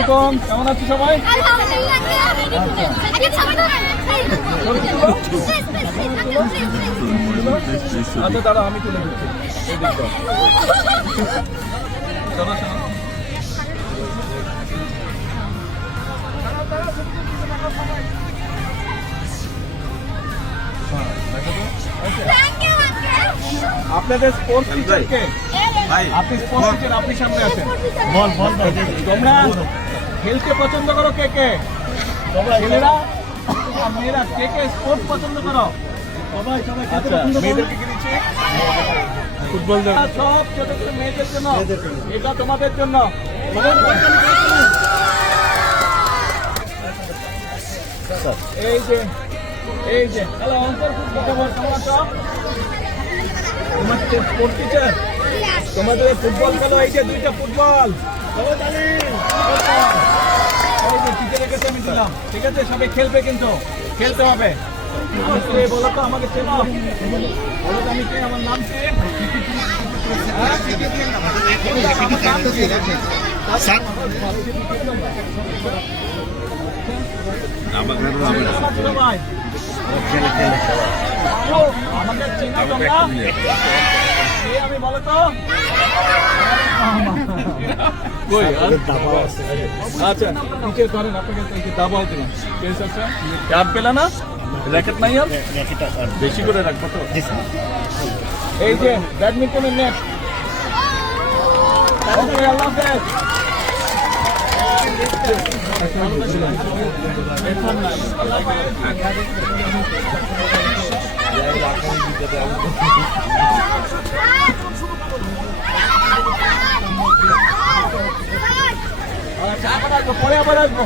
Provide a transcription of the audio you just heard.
আলাইকুম, কেমন আছো সবাই? আচ্ছা দাঁড়া, আমি তুলে দিচ্ছি। এই দিকটা চলো শোনো। আপনাদের স্পোর্টস টিচার কে? আপনি স্পোর্টস টিচার, আপনি সামনে আছেন। তোমরা খেলতে পছন্দ করো কে কে? ছেলেরা আর মেয়েরা কে কে স্পোর্টস পছন্দ করো? আচ্ছা, মেয়েদেরকে কি দিচ্ছি? ফুটবল। সব ছোট ছোট মেয়েদের জন্য, এটা তোমাদের জন্য। এই যে হ্যালো, কেমন আছো? তোমার স্পোর্টস টিচার, তোমাদের ফুটবল খেলো। এই যে 2টা ফুটবল, টিচারের কাছে আমি দিলাম। ঠিক আছে, সবাই খেলবে, কিন্তু খেলতে হবে। বলো তো, আমাকে চেনো? বলো তো আমি কে, আমার নাম কি? আমাকে চেনো তোমরা? আমি বলো তো। আচ্ছা, টিচার করেন, আপনাকে দাবাও দিলাম। আচ্ছা, ক্যাপ পেলা না? র্যাকেট নাই আর বেশি করে রাখবো তো। এই যে ব্যাডমিন্টনের নেট। ওকে, আল্লাহ হাফেজ। পরে আবার আসবো।